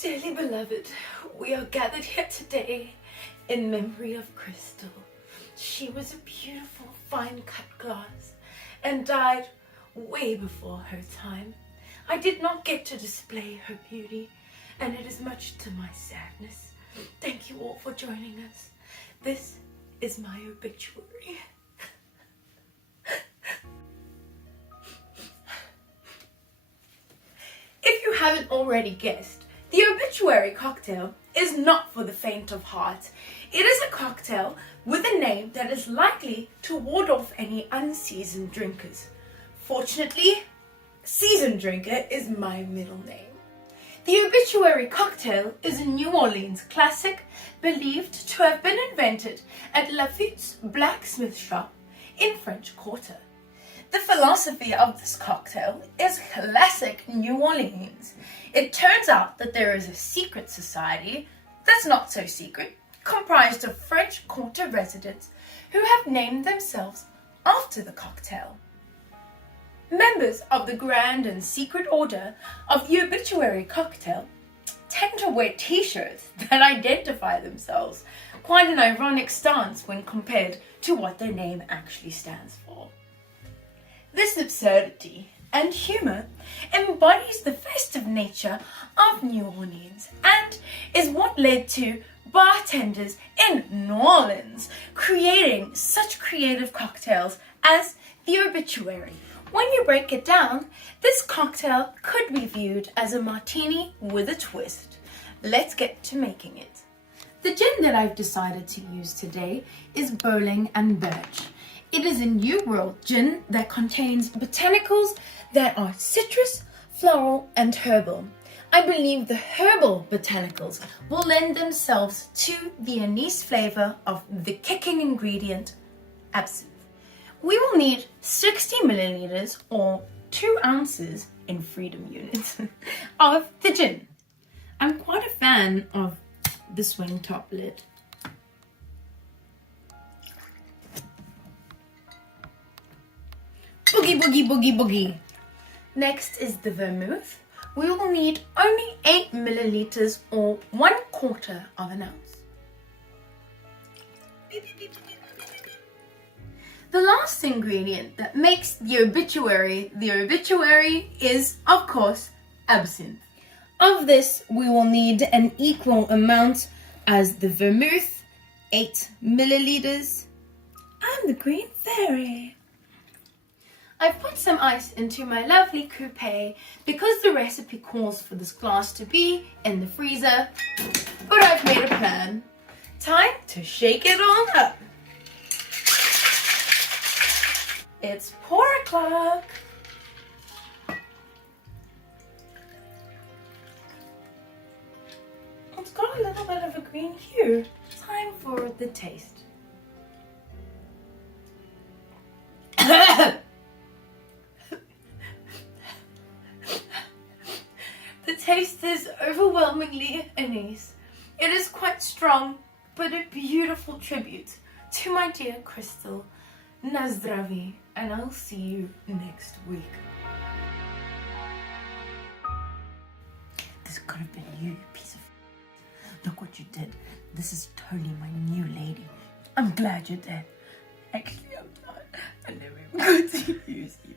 Dearly beloved, we are gathered here today in memory of Crystal. She was a beautiful, fine-cut glass and died way before her time. I did not get to display her beauty, and it is much to my sadness. Thank you all for joining us. This is my obituary. If you haven't already guessed, the obituary cocktail is not for the faint of heart. It is a cocktail with a name that is likely to ward off any unseasoned drinkers. Fortunately, seasoned drinker is my middle name. The obituary cocktail is a New Orleans classic believed to have been invented at Lafitte's blacksmith shop in French Quarter. The philosophy of this cocktail is classic New Orleans. It turns out that there is a secret society that's not so secret, comprised of French Quarter residents who have named themselves after the cocktail. Members of the Grand and Secret Order of the Obituary Cocktail tend to wear t-shirts that identify themselves, quite an ironic stance when compared to what their name actually stands for. This absurdity and humor embodies the festive nature of New Orleans and is what led to bartenders in New Orleans creating such creative cocktails as the Obituary. When you break it down, this cocktail could be viewed as a martini with a twist. Let's get to making it. The gin that I've decided to use today is Bowling and Birch. It is a New World gin that contains botanicals that are citrus, floral, and herbal. I believe the herbal botanicals will lend themselves to the anise flavor of the kicking ingredient, absinthe. We will need 60 milliliters or 2 ounces in freedom units of the gin. I'm quite a fan of the swing top lid. Boogie, boogie, boogie, boogie. Next is the vermouth. We will need only 8 milliliters or 1/4 of an ounce. The last ingredient that makes the obituary is, of course, absinthe. Of this, we will need an equal amount as the vermouth, 8 milliliters, and the green fairy. I've put some ice into my lovely coupe because the recipe calls for this glass to be in the freezer, but I've made a plan. Time to shake it all up. It's pour o'clock. It's got a little bit of a green hue. Time for the taste. The taste is overwhelmingly anise. It is quite strong, but a beautiful tribute to my dear Crystal. Na zdraví, and I'll see you next week. This could have been you piece of... Look what you did. This is totally my new lady. I'm glad you're dead. Actually, I'm not. I never even got to use you.